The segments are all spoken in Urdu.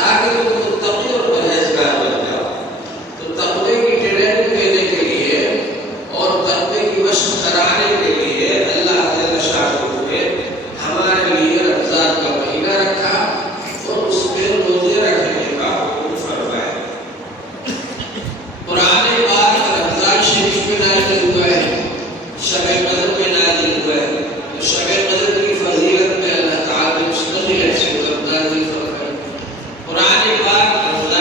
تاکہ تم متقی اور پرہیزگار بن جاؤ۔ تو تقوی کی ٹریننگ دینے کے لیے اور تقوی کی مشق کرانے کے لیے اللہ جل شانہ نے ہمارے لیے رمضان کا مہینہ رکھا اور اس میں روزے رکھنے کا حکم فرمایا۔ قرآن پاک رمضان شریف میں نازل ہوا ہے، شب قدر میں نازل ہوا ہے۔ تو شب قدر کی فضیلت میں اللہ تعالیٰ نے مستقل ایسی صورت نازل فرمائی۔ قرآن پاک رمضان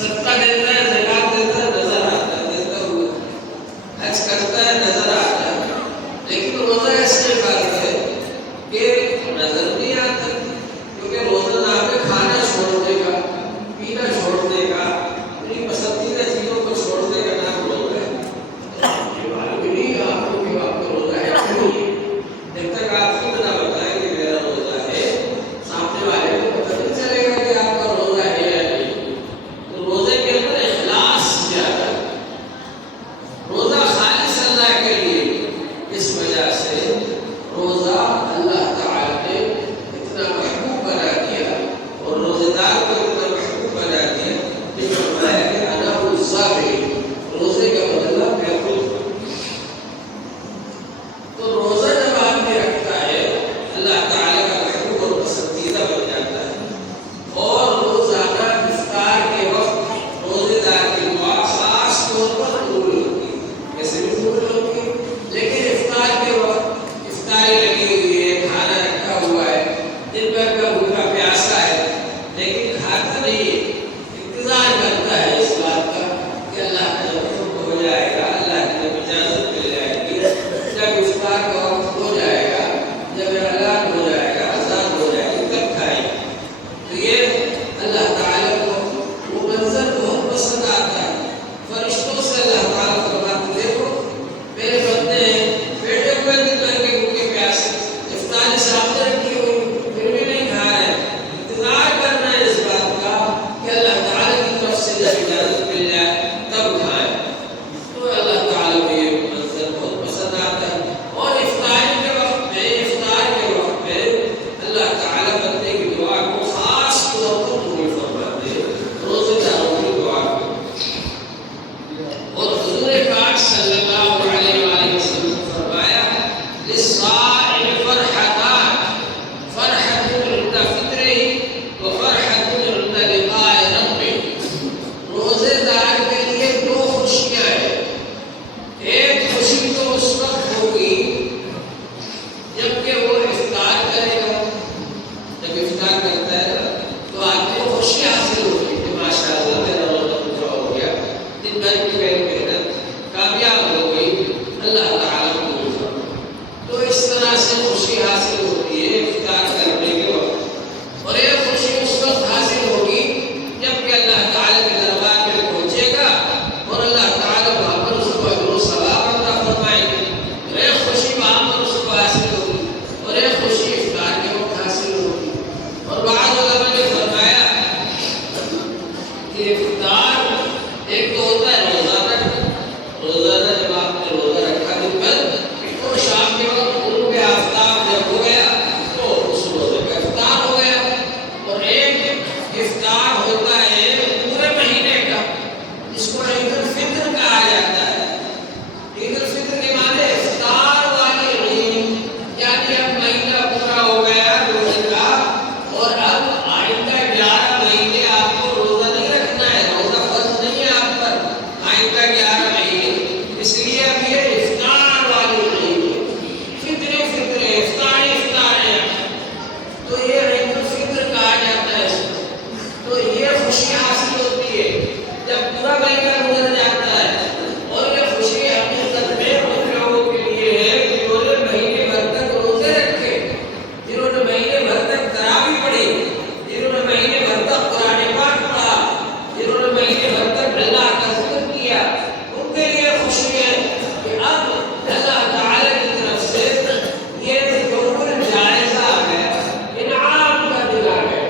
صدقہ دیتا ہے، زکات دیتا ہے، نظر آتا ہے دیتا ہوا، حج کرتا ہے نظر آتا ہے، لیکن روزہ ایسے بات ہے کہ نظر نہیں آتا، کیونکہ روزہ نہ پہ کھانا چھوڑ دے گا، پینا چھوڑ دے گا، اپنی پسندیدہ چیزوں کو چھوڑ دے گا، نام روزہ ہے۔ یہ معلوم ہی نہیں آپ کو کہ آپ کا روزہ ہے کہ نہیں، جب تک آپ خود نہ بتائیں کہ میرا روزہ ہے، سامنے والے کو پتہ نہیں چلے گا کہ آپ کا روزہ ہے یا نہیں۔ تو روزے کے اندر اخلاص زیادہ ہے، روزہ خالص اللہ کے لیے، اس وجہ سے روزہ اللہ تعالیٰ نے اتنا محبوب بنا دیا اور روزے دار کو اتنا محبوب بنا دیا کہ فرمایا کہ انا الصائم، روزے کا بدلہ میں خود ہوں۔ تو روزہ جب آدمی رکھتا ہے اللہ تعالیٰ کا محبوب اور پسندیدہ بن جاتا ہے، اور روزانہ افطار کے وقت روزے دار کی دعا خاص طور پر قبول ہوتی ہے، ایسے بھی قبول ہوتی ہے، لیکن افطار کے وقت افطاری لگی ہوئی ہے، کھانا رکھا ہوا ہے، دن بھر کا بھوکا پیاسا ہے لیکن کھاتا نہیں ہے، انتظار کرتا ہے اس بات کا کہ اللہ کا جب حکم ہو جائے گا، اللہ کی جب اجازت مل جائے گی، جب افطار کا وقت ہو جائے گا، جب اعلان ہو جائے گا، اذان ہو جائے گی، تب کھائیں گے۔ تو یہ اللہ تعالیٰ کو وہ منظر بہت پسند آتا ہے۔ فرشتوں سے اللہ تعالیٰ فرماتے دیکھو میرے بندے ہیں، بیٹھے ہوئے دن بھر کے بھوکے پیاسے، افطاری سامنے رکھی ہوئی پھر بھی نہیں کھا رہے، انتظار کرنا ہے اس بات کا کہ اللہ تعالیٰ کی طرف سے جب اجازت مل جائے تب کھائیں۔ تو اللہ تعالیٰ کو یہ منظر بہت پسند آتا ہے، اور افطار کے وقت میں اللہ تعالیٰ بندے کی دعا کو خاص طور پر قبول فرماتے ہیں، روزے داروں کی دعا کو۔ اور حضور پاک صلی اللہ علیہ وآلہ وسلم نے فرمایا للصائم فرحتان، فرحۃ عند فطرہ وفرحۃ عند لقاء ربہ۔ روزے دار کے لیے دو خوشیاں ہیں، ایک خوشی تو اس وقت ہوگی جب کہ وہ افطار کرے گا، جب افطار کرتا ہے نا تو آدمی کو خوشی حاصل ہوگی کہ ماشاء اللہ میرا روزہ پورا ہو گیا، دن بھر کی میری محنت کامیاب ہو گئی، اللہ تعالیٰ کو قبول فرما۔ تو اس طرح سے خوشی حاصل ہوتی ہے افطار کرنے کے وقت، اور یہ خوشی اس وقت حاصل ہوگی جب کہ اللہ تعالیٰ کے دربار میں پہنچے گا اور اللہ تعالیٰ وہاں پر اس کو اجر و ثواب عطا فرمائیں گے، اور ایک خوشی وہاں پر اس کو حاصل ہوگی، اور ایک خوشی افطار کے وقت حاصل ہوگی۔ اور بعض علماء نے فرمایا کہ افطار ایک تو ہوتا ہے روزانہ، روزانہ جب آپ نے روزہ رکھا دن بھر تو شام کے وقت غروب آفتاب جب ہو گیا تو اس روزے کا افطار ہو گیا، اور ایک افطار ہوتا ہے پورے مہینے کا، جس کو عید الفطر کہا جاتا ہے۔ عید الفطر کے معنی افطار والی عید، یعنی اب مہینہ پورا ہو گیا روزے کا، اور اب آئندہ 11 مہینے آپ کو روزہ نہیں رکھنا ہے، روزہ فرض نہیں ہے آپ پر آئندہ 11 مہینے، اس لیے اب یہ افطار والی عید ہے، فطر افطار ہے، تو یہ عید الفطر کہا جاتا ہے اس کو۔ تو یہ خوشی حاصل ہوتی ہے جب پورا مہینہ گزر جاتا ہے، اور یہ خوشی حقیقت میں ان لوگوں کے لیے ہے جنہوں نے مہینے بھر تک روزے رکھے، جنہوں نے مہینے بھر تک تراویح پڑھی، جنہوں نے مہینے بھر تک قرآن پاک پڑھا، جنہوں نے مہینے بھر تک اللہ کا ذکر کیا، ان کے لیے خوشی ہے کہ اب اللہ تعالیٰ کی طرف سے یہ بالکل جائزہ ہے، انعام کا دن آ گیا،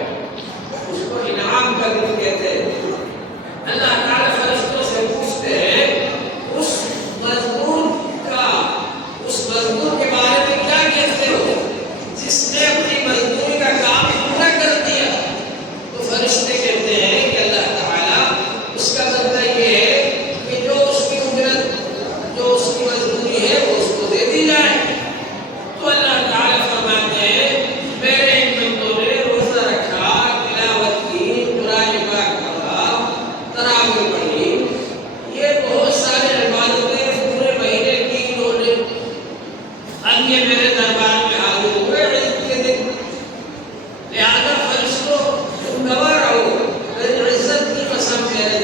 اس کو انعام کا دن کہتے ہیں۔ اللہ تعالیٰ فرشتوں سے پوچھتے ہیں اس مزدور کے بارے میں کیا کہتے ہو جس نے اپنی مزدوری کا کام پورا کر دیا؟ تو فرشتے کہتے ہیں کہ اللہ تعالیٰ اس کا بدلہ یہ ہے کہ جو اس کی اجرت، جو اس کی مزدوری ہے وہ اس کو دے دی جائے۔ تو اللہ تعالیٰ فرماتے ہیں میرے ان بندوں نے روزہ رکھا، تلاوت کی، قرآن پاک پڑھا، تراویح پڑھی، یہ بہت سارے عبادتیں پورے مہینے کی انہوں نے، اب یہ میرے دربار میں حاضر ہوئے عید کے دن، لہذا فرشتوں تم گواہ رہو، میری عزت کی قسم میرے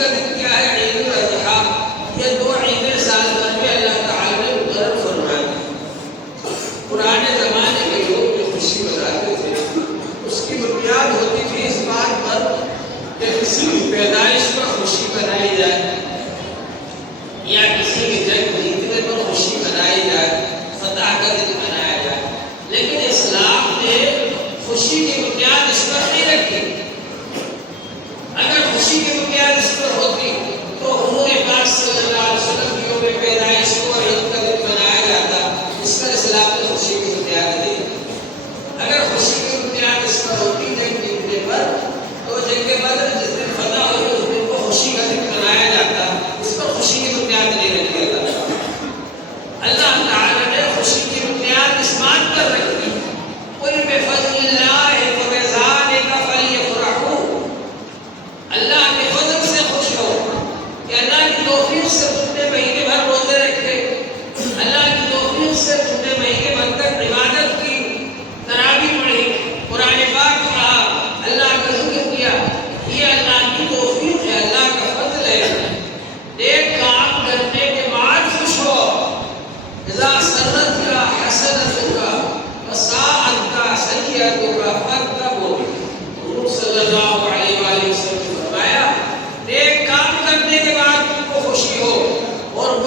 کا دن کیا ہے؟ عید الاضحیٰ. یہ دو عیدیں سال بھر میں اللہ تعالیٰ نے مقرر فرمائی. پرانے زمانے کے لوگ جو خوشی مناتے تھے اس کی بنیاد ہوتی تھی اس بات پر کہ کسی کی پیدائش پر خوشی منائی جائے یا کسی کی جنگ جیتنے پر خوشی منائی جائے، فتح کا دن منایا جائے. لیکن اسلام نے خوشی کی بنیاد اس پر نہیں رکھی. اگر خوشی کی بنیاد اس پر ہوتی تو حضور پاک صلی اللہ علیہ وسلم کی یوم پیدائش کو اور عید کا دن منایا جاتا. اس پر اسلام نے خوشی کی بنیاد نہیں رکھی. اگر خوشی کی بنیاد اس پر ہوتی جنگ جیتنے پر تو جنگ بدر جس دن فتح ہوئی اس دن کو خوشی کا دن منایا جاتا. اس پر خوشی کی بنیاد نہیں رکھی اللہ تعالیٰ نے خوشی کی بنیاد اس بات پر رکھی. قل بفضل اللہ فبذلک فلیفرحوا. اللہ کے فضل سے خوش ہو کہ اللہ کی توفیق سے تم نے مہینے بھر روزے رکھے، اللہ کی توفیق سے تم نے مہینے بھر تک عبادت کی، تراویح پڑھی، قرآن پاک پڑھا، اللہ کا ذکر کیا. یہ اللہ کی توفیق ہے، اللہ کا فضل ہے. نیک کام کرنے کے بعد خوش ہو. اذا سرتک حسنتک وساءتک سیئتک فارتقب. حضور صلی اللہ علیہ وآلہ وسلم نے فرمایا نیک کام کرنے کے بعد تم کو خوشی ہو اور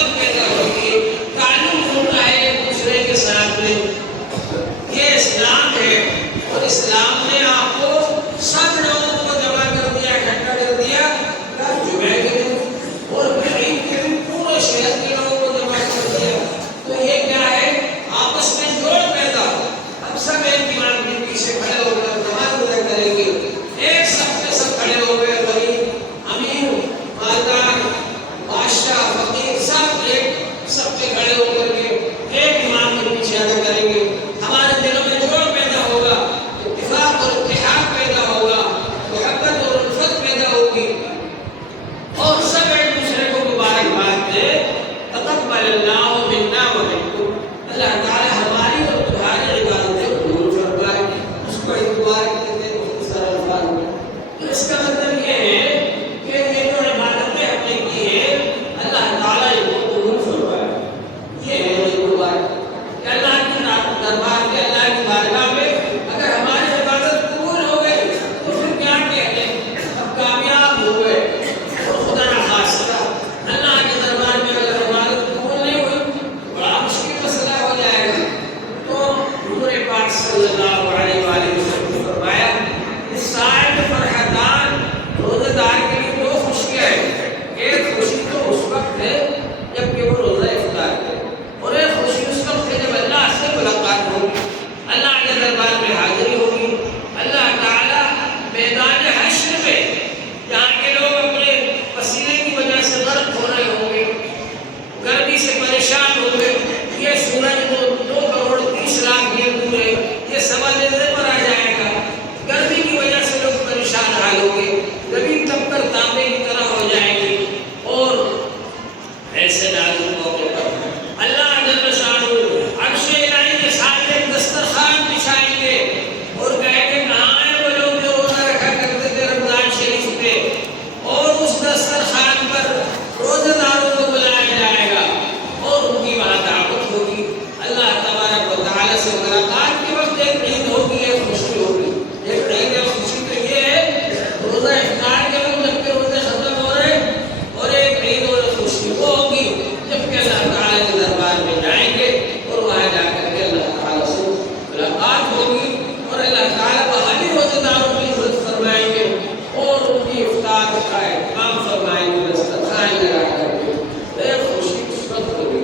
الفت پیدا ہوتی ہے، تعلق ہوتا ہے ایک دوسرے کے ساتھ میں. یہ اسلام ہے، اور اسلام نے آپ کو سب لوگوں کو جمع کر دیا، اکٹھا کر دیا. جمعہ کے دن اور عید کے دن پورے شہر کے لوگوں کو جمع کر دیا. تو یہ کیا ہے؟ آپس میں جوڑ پیدا. اب سب ایک امام کے پیچھے کھڑے ہو کر نماز ادا کریں گے. ایک سب پہ سب کھڑے ہو گئے، غریب، امیر، مالدار، بادشاہ، فقیر، سب ایک سب پہ کھڑے ہو کر کے ایک امام کے پیچھے ادا کریں گے. ہمارے دلوں میں جوڑ پیدا ہوگا، اتفاق اور اتحاد پیدا ہوگا، محبت اور الفت پیدا ہوگی، اور سب ایک دوسرے کو مبارکباد دے. تقبل اللہ منا ومنکم. اللہ تعالی ہماری اور تمہاری عبادتیں قبول فرمائے. اس کو دعا کہتے ہیں مختصر الفاظ میں. تو اس کا مطلب یہ ہے کہ یہ جو عبادتیں ہم نے کی ہے، اللہ تعالی ان کو قبول فرمائے. یہ ہے دعا کہ اللہ کے دربار کے، اللہ کی بارگاہ میں اگر ہماری عبادت قبول ہو گئی تو پھر کیا کہتے ہیں؟ اب کامیاب ہو گئے. اور خدا نخواستہ اللہ کے دربار میں اگر عبادت قبول نہیں ہوئی، بڑا مشکل مسئلہ ہو جائے گا. تو حضور پاک صلی اللہ علیہ وآلہ وسلم نے فرمایا الصائم فرحتان. روزہ دار کے لیے دو خوشیاں ہیں. ایک خوشی تو اس وقت ہے جب کہ وہ روزہ افطار کرے، اور ایک خوشی اس وقت ہے جب اللہ سے ملاقات ہوگی، اللہ کے دربار میں حاضری ہوگی. اللہ تعالیٰ میدان حشر میں جہاں کے لوگ اپنے پسینے کی وجہ سے غرق ہو رہے ہوں گے، گرمی سے پریشان ہوں گے، یہ سورج 2,30,00,000 میل دور ہے، یہ سوا نیزے پر آ جائے گا. گرمی کی وجہ سے لوگ پریشان حال ہوں گے، زمین تب کر تانبے کی طرح ہو جائے گی. اور ایسے نازک موقع پر اللہ جل شانہ عرش الہی کے ساتھ ایک دسترخوان بچھائیں گے اور کہیں گے کہاں ہیں وہ لوگ جو روزہ رکھا کرتے تھے رمضان شریف پہ. اور اس دسترخوان پر روزہ داروں کو بلایا جائے گا اور ان کی وہاں دعوت ہوگی. اللہ تبارک و تعالیٰ سے ملاقات کے وقت ایک عید ہوگی، ایک خوشی ہوگی. ایک عید اور خوشی تو یہ ہے روزہ افطار کے وقت جب کہ روزے ختم ہو رہے ہیں، اور ایک عید اور خوشی وہ ہوگی جب کہ اللہ تعالیٰ کے دربار میں جائیں گے اور وہاں جا کر کے اللہ تعالیٰ سے ملاقات ہوگی، اور اللہ تعالیٰ وہاں بھی روزہ داروں کی عزت فرمائیں گے اور ان کی افطار کا اہتمام فرمائیں گے، دسترخوان لگا کر کے. ایک خوشی اس وقت ہوگی.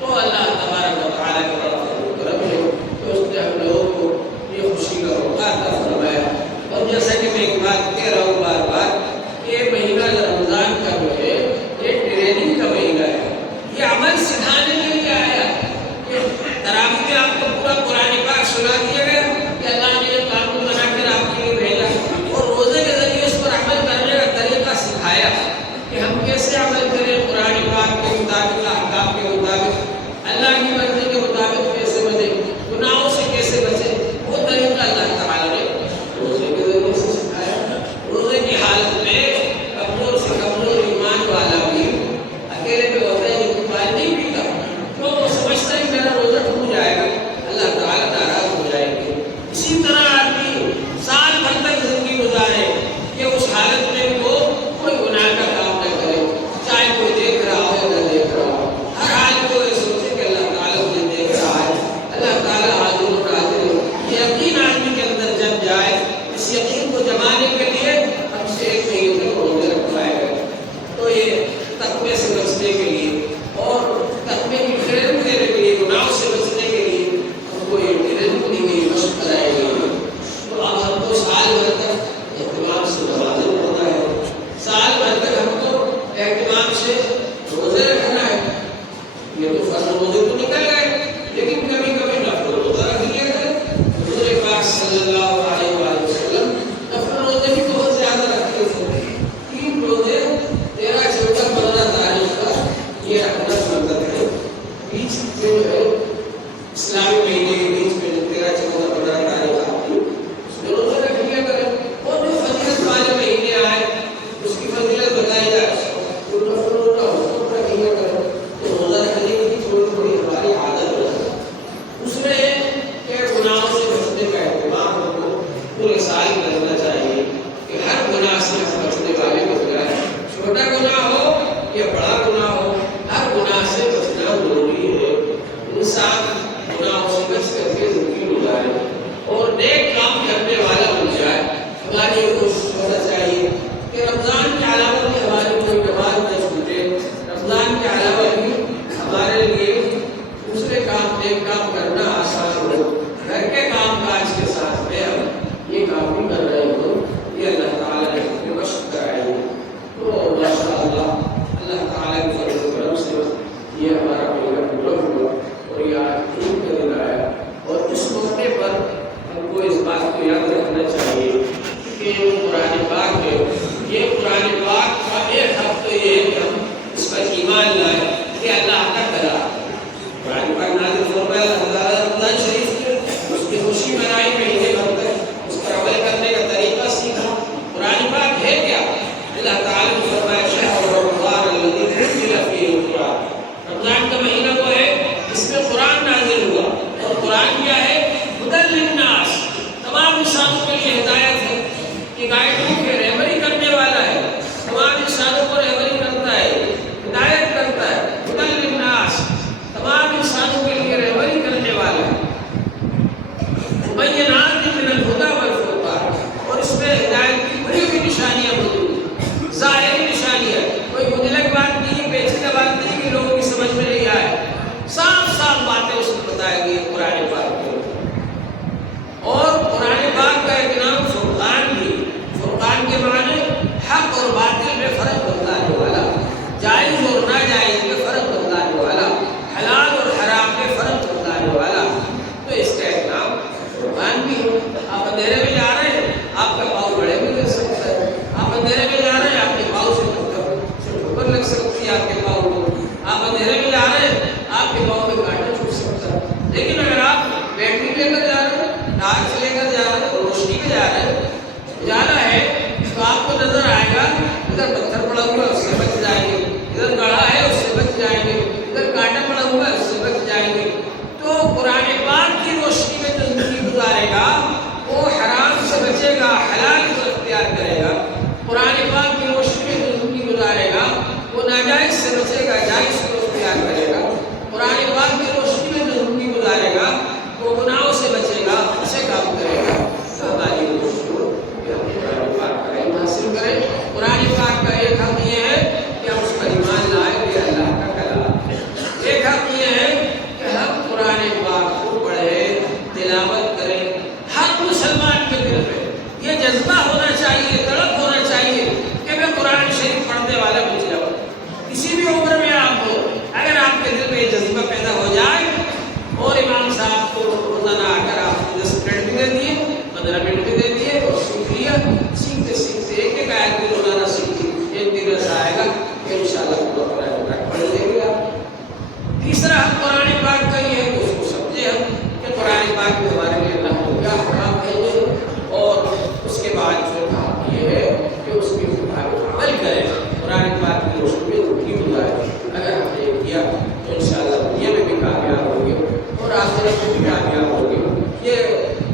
تو اللہ تبارک و تعالیٰ کے طرف کرم ہے کہ اس نے ہم لوگوں کو یہ خوشی کا موقع عطا فرمایا. اور جیسا کہ میں ایک بات کہہ رہا ہوں بار بار، یہ مہینہ رمضان کا جو ہے یہ ٹریننگ کا مہینہ ہے. یہ عمل سکھانے کے لیے آیا. تراویح میں آپ کو پورا قرآن پاک سنا دیا گیا کہ اللہ نے یہ قانون بنا کر آپ کے لیے بھیجا، اور روزے کے ذریعے اس پر عمل کرنے کا طریقہ سکھایا کہ ہم کیسے عمل کریں قرآن پاک کے مطابق، احکام کے مطابق، اللہ کی مرضی کے مطابق کیسے بچیں، گناہوں سے کیسے بچیں. وہ طریقہ اللہ تعالیٰ نے روزے کے ذریعے سے سکھایا. روزے کی حالت میں کمزور سے کمزور ایمان والا بھی اکیلے میں ہوتا ہے، جن کو پانی نہیں پیتا، تو وہ سمجھتا ہے کہ میرا روزہ ٹوٹ جائے گا، اللہ تعالیٰ ناراض ہو جائے گی. اسی طرح آدمی سال بھر تک زندگی گزارے کہ اس حالت میں بھی وہ کوئی گناہ کا کام نہ کرے، چاہے کوئی دیکھ رہا ہو یا نہ دیکھ رہا ہو. ہر حال کو یہ سوچے کہ اللہ تعالیٰ مجھے دیکھ رہا ہے، اللہ تعالیٰ حاضر و ناظر ہے. یہ یقین آدمی کے اندر جب جائے، اس یقین کو جمانے کے لیے ہم سے ایک مہینے تک روزے رکھوائے گئے. تو یہ تقوی سے بچنے کے لیے اور تقوی کی ٹریننگ دینے کے لیے، گناہوں سے بچنے کے لیے ہم کو یہ ٹریننگ دی گئی، مشق کرائی گئی. تو اب ہم کو سال بھر تک اہتمام سے نمازیں پڑھنا ہے، سال بھر تک ہم کو اہتمام سے روزے رکھنا ہے. یہ تو فرض روزے تو نکل گئے، لیکن کبھی کبھی نفل روزہ رکھ لیا کریں. حضور پاک صلی اللہ علیہ وآلہ وسلم نفل روزے بھی بہت زیادہ رکھتے تھے. 3 روزے 13, 14, 15 تاریخ کا یہ رکھنا سنت ہے. بیچ میں جو ہے اسلامی مہینے کے بیچ میں جو 13, 14, 15 تاریخ آتی ہے اس میں روزہ رکھ لیا کریں. اور جو فضیلت والے مہینے آئے اس کی فضیلت بتائی جائے، جو نفل روزہ اس کو رکھ لیا کریں. تو روزہ رکھنے کی تھوڑی تھوڑی ہماری عادت ہو جائے. اس میں کہ گناہوں سے بچنے کا اہتمام ہم کو پورے سال کرنا چاہیے کہ ہر گناہ سے ہم بچنے والے ہو جائیں. چھوٹا گناہ ہو یا بڑا گناہ ہو، ہر گناہ رمضان کا مہینہ وہ ہے اس میں قرآن نازل ہوا، اور قرآن کیا ہے؟ ہدی للناس، تمام انسانوں کے لیے ہدایت ہے، یہ گائیڈنگ ہے، رہبری کرنے والا ہے، تمام انسانوں کو رہبری کرتا ہے، ہدایت کرتا ہے، ہدی للناس، تمام انسانوں کے لیے رہبری کرنے والا ہے، مبینات من الہدی والفرقان، اور اس میں ہدایت کی بڑی بڑی نشانیاں موجود ہیں، ظاہری نشانیاں، کوئی مدلک بات نہیں ہے، پیچیدہ بات نہیں کہ لوگوں کی سمجھ میں نہیں آئے، صاف صاف باتیں اس میں بتائی گئی قرآن پاک میں۔ اور قرآن پاک کا ایک نام فرقان بھی، فرقان کے معنی حق اور باطل میں فرق بتلانے والا، جائز اور ناجائز میں فرق بتلانے والا، حلال اور حرام میں فرق بتلانے والا، تو اس کا ایک نام فرقان بھی ہے۔ آپ اندھیرے میں جا رہے ہیں، آپ کا پاؤں بڑے بھی لگ سکتا ہے، آپ اندھیرے میں جا رہے ہیں، آپ کے پاؤں سے ٹھوکر لگ سکتی ہے، آپ کے پاؤں کو، آپ اندھیرے میں جا رہے ہیں، آپ کے پاؤں میں کانٹا چھوٹ سکتا ہے، لیکن اگر آپ بیٹری لے کر جا رہے ہیں، ٹارچ لے کر جا رہے ہیں، روشنی میں جا رہے ہیں، جانا ہے تو آپ کو نظر آئے گا ادھر پتھر پڑا ہوا ہے اس سے بچ جائیں گے، ادھر گڑھا ہے اس سے بچ جائیں گے، ادھر کانٹا پڑا ہوا ہے اس سے بچ جائیں گے۔ تو قرآن پاک کی روشنی میں جو زندگی گزارے گا وہ حرام سے بچے گا، حلال کو اختیار کرے گا، قرآن پاک کی روشنی میں جو زندگی گزارے گا وہ ناجائز سے بچے گا، جائز کو اختیار کرے گا، قرآن پاک کی روشنی میں جو زندگی گزارے گا وہ گناہوں سے بچے گا، اچھے کام کرے گا۔ تو ہماری کوشش ہو کہ ہم قرآن پاک کا علم حاصل کریں۔ قرآن پاک کا ایک حق یہ ہے کہ ہم اس پر ایمان لائیں کہ اللہ کا کلام ہے، ایک حق یہ ہے کہ ہم قرآن پاک کو پڑھیں، تلاوت کریں۔ ہر مسلمان کے دل میں یہ جذبہ ہونا چاہیے، تڑپ ہونا چاہیے کہ میں قرآن شریف پڑھنے والا بن جاؤں۔ کسی بھی عمر میں آپ ہو، اگر آپ کے دل میں یہ جذبہ پیدا ہو جائے، اور امام صاحب کو روزانہ آ کر آپ کو 10 منٹ بھی دے دیے، 15 منٹ بھی دے دیے، اور سیکھ لیا، سیکھتے سیکھتے ایک ایک آیت بھی روزانہ سیکھی، ایک دن ایسا آئے گا کہ انشاءاللہ پورا قرآن پاک پڑھ لیں گے آپ۔ تیسرا ہم قرآن پاک کا یہ ہے کہ اس کو سمجھے ہم کہ قرآن پاک میں ہمارے لیے اللہ نے کیا حکام بھیجے، اور اس کے بعد جو کام یہ ہے کہ اس کے مطابق عمل کریں، قرآن پاک کی روشنی میں زندگی گزاریں۔ اگر ہم نے یہ کیا تو انشاءاللہ دنیا میں بھی کامیاب ہوں گے اور آخرت میں بھی کامیاب ہوں گے۔ یہ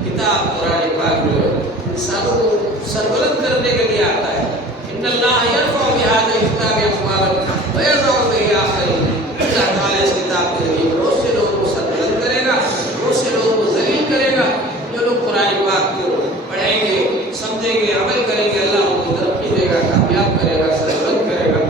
کتاب قرآن پاک جو ہے انسانوں کو سربلند کرنے کے لیے آتا ہے۔ ان اللہ یرفع بہذا الکتاب اقواما ویضع بہ آخرین، اللہ تعالیٰ اس کتاب کے ذریعے بہت سے لوگوں کو سربلند کرے گا، بہت سے لوگوں کو ذلیل کرے گا۔ جو لوگ قرآن پاک کو پڑھیں گے، سمجھیں گے، عمل کریں گے، اللہ ان کو ترقی دے گا، کامیاب کرے گا، سربلند کرے گا۔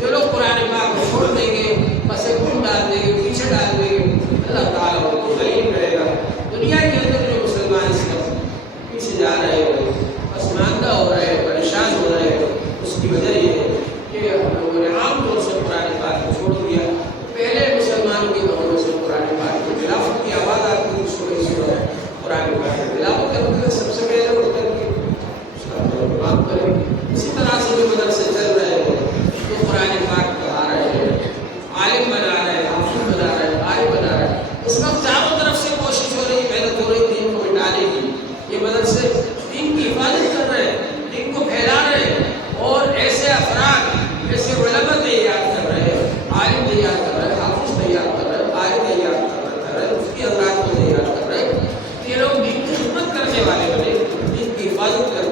جو لوگ قرآن پاک کو چھوڑ دیں گے، پس خون ڈال دیں گے، پیچھے ڈال دیں گے، اللہ تعالیٰ ان کو ذلیل کرے گا۔ دنیا کے اندر جو مسلمان اس وقت پیچھے جا رہے ہیں، پسماندہ ہو رہے ہیں، پریشان ہو رہے ہیں، اس کی وجہ یہ ہے کہ ہم لوگوں نے عام طور سے قرآن پاک کو چھوڑ دیا۔ پہلے مسلمانوں کے گھروں سے قرآن پاک کی تلاوت کی آواز آتی تھی، سورہ قرآن پاک کی تلاوت کرتے سب سے پہلے ہوتا ہے اس کا اہتمام کریں۔ اسی طرح سے جو مدرسے چل رہے ہیں، جو قرآن پاک پڑھا رہے ہیں، عالم بنا رہے ہیں، حافظ بنا رہے ہیں، قاری بنا رہے ہیں، اس وقت چاروں طرف سے کوشش ہو رہی ہے، محنت ہو رہی ہے دین کو مٹانے کی۔ یہ مدرسے دین کی حفاظت کر رہے ہیں، دین کو پھیلا رہے ہیں، اور ایسے افراد، ایسے علماء تیار کر رہے ہیں، عالم تیار کر رہے ہیں، حافظ تیار کر رہے ہیں، قاری تیار کر رہے ہیں، مفتی حضرات کو تیار کر رہے ہیں۔ یہ لوگ دین کی خدمت کرنے والے بنے، دین کی حفاظت کر